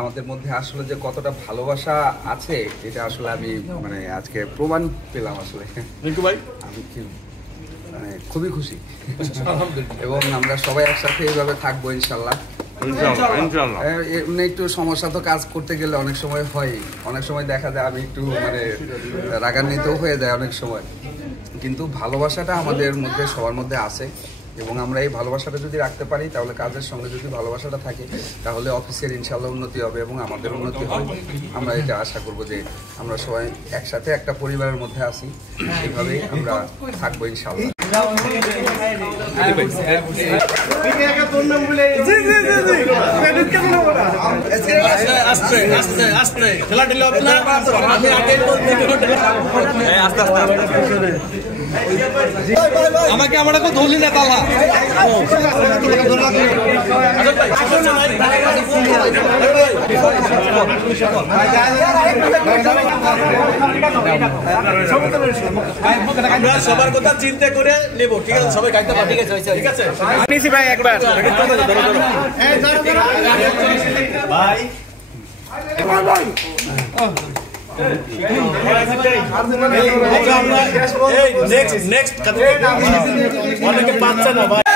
আমাদের মধ্যে আসলে যে কতটা ভালোবাসা আছে এটা আসলে আমি মানে আজকে প্রমাণ পেলাম। আসলে রিঙ্কু ভাই আমি কি মানে খুবই খুশি এবং আমরা সবাই একসাথে এইভাবে থাকবো ইনশাল্লাহ। এমনি একটু সমস্যা তো কাজ করতে গেলে অনেক সময় হয়, অনেক সময় দেখা যায় আমি একটু মানে রাগান্বিতও হয়ে যায় অনেক সময়, কিন্তু ভালোবাসাটা আমাদের মধ্যে সবার মধ্যে আছে এবং আমরা এই ভালোবাসাটা যদি রাখতে পারি তাহলে কাজের সঙ্গে যদি ভালোবাসাটা থাকে তাহলে অফিসের ইনশাল্লাহ উন্নতি হবে এবং আমাদের উন্নতি হবে। আমরা এটা আশা করব যে আমরা সবাই একসাথে একটা পরিবারের মধ্যে আছি, এইভাবেই আমরা থাকবো ইনশাল্লাহ। আমাকে আমরা তো ধরলি না তালা সবার কথা চিন্তা করে নেব, ঠিক আছে? সবাই গাইতে পারবে, ঠিক আছে? নিছি ভাই একবার ভাই নেক্সট অনেকে পাচ্ছে না ভাই।